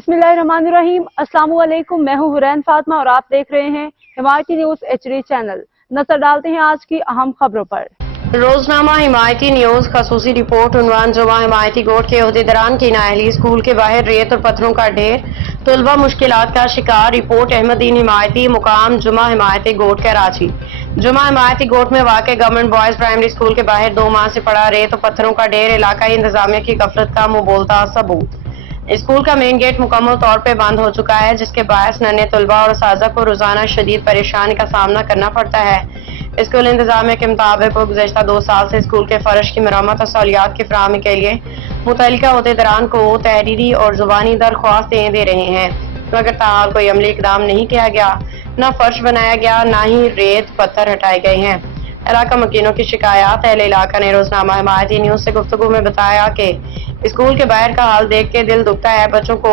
बिस्मिल्लाहिर्रहमानिर्रहीम। अस्सलाम वालेकुम। मैं हूं हुरैन फातिमा और आप देख रहे हैं हिमायती न्यूज HD चैनल। नजर डालते हैं आज की अहम खबरों पर। रोजनामा हिमायती न्यूज खसूसी रिपोर्ट उन्वान जुमा हिमायती गोट के अहदेदारान की नाअहली, स्कूल के बाहर रेत और पत्थरों का ढेर, तलबा मुश्किलात का शिकार। रिपोर्ट अहमदीन हिमायती, मुकाम जुमा हिमायती गोट कराची। जुमा हिमायती गोट में वाक़ गवर्नमेंट बॉयज प्राइमरी स्कूल के बाहर 2 माह से पड़ा रेत और पत्थरों का ढेर इलाकाई इंतजामिया की गफलत का मुंह बोलता सबूत। स्कूल का मेन गेट मुकम्मल तौर पर बंद हो चुका है, जिसके बायस नन्हे तलबा और असातिज़ा को रोजाना शदीद परेशानी का सामना करना पड़ता है। स्कूल इंतजामिया के मुताबिक गुज़श्ता 2 साल से स्कूल के फर्श की मरम्मत और सहूलियात की फराहमी के लिए मुतल्लिका अहदेदारान को तहरीरी और जुबानी दरख्वास्तें दे रहे हैं, मगर ताहाल कोई अमली इकदाम नहीं किया गया। न फर्श बनाया गया, न ही रेत पत्थर हटाए गए हैं। इलाका मकीनों की शिकायत। अहले इलाका ने रोजनामा हिमायती न्यूज से गुफ्तगू में बताया कि स्कूल के बाहर का हाल देख के दिल दुखता है। बच्चों को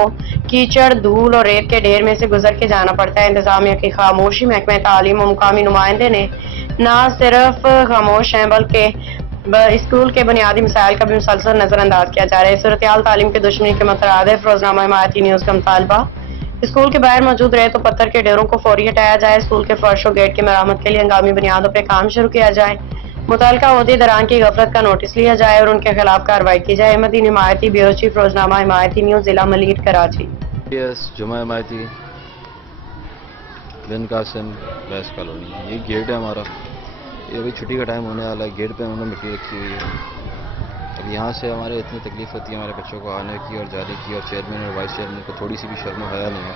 कीचड़, धूल और रेत के ढेर में से गुजर के जाना पड़ता है। इंतजामिया की खामोशी, महकमे तालीम और मुकामी नुमाइंदे ने न सिर्फ खामोश हैं, बल्कि स्कूल के बुनियादी मसाइल का भी मुसलसल नजरअंदाज किया जा रहा है। सूरत हाल तालीम की दुश्मनी के मुतरादिफ रोजनामा हिमायती न्यूज का मुतालबा, स्कूल के बाहर मौजूद रेत और पत्थर के ढेरों को फौरी हटाया जाए। स्कूल के फर्श और गेट की मरम्मत के लिए हंगामी बुनियादों पर काम शुरू किया जाए। मुतल्लिका अहदेदारान की गफलत का नोटिस लिया जाए और उनके खिलाफ कार्रवाई की जाए। अहमदीन हिमायती, ब्यूरो चीफ रोजनामा हिमायती न्यूज, जिला मलीर, कराची। जुमा हिमायती बिन कासिम वैस कॉलोनी, ये गेट है हमारा। ये अभी छुट्टी का टाइम होने वाला है। गेट पे उन्होंने मिट्टी रखी हुई है। अब यहाँ से हमारे इतनी तकलीफ होती है हमारे बच्चों को आने की और जाने की, और चेयरमैन और वाइस चेयरमैन को थोड़ी सी भी शर्म और हया नहीं है।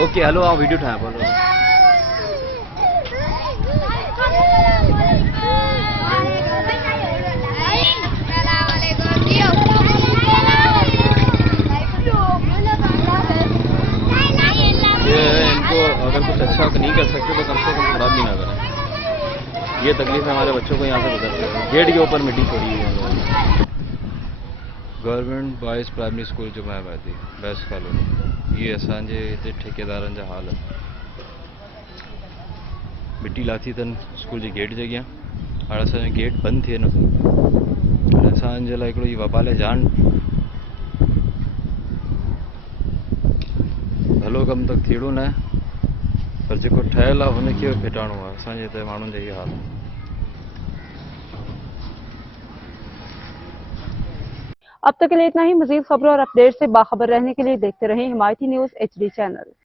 ओके हेलो, आप वीडियो उठाएं, बोलो। ये इनको अगर कुछ अच्छा नहीं कर सकते तो कम से कम खराब भी ना करें। ये तकलीफ है हमारे बच्चों को यहाँ से गुजरती है। गेट के ऊपर मिट्टी छोड़ी हुई है। गवर्नमेंट बॉयज़ प्राइमरी स्कूल जुमा हिमायती वैस कॉलोनी, ये असांजे हिते ठेकेदारनि जा हाल। मिट्टी लाथी अथनि स्कूल जे गेट जॻह, हाणे असांजो गेट बंदि थिए नथो। असांजे लाइ हिकिड़ो इहो वबाल जान भलो कमु त थीड़ो न आहे, पर जेको ठहियलु आहे हुनखे फिटाइणो आहे। असांजे हिते माण्हुनि जो इहो हाल आहे। अब तक के लिए इतना ही। मजीद खबरों और अपडेट से बाखबर रहने के लिए देखते रहें हिमायती न्यूज HD चैनल।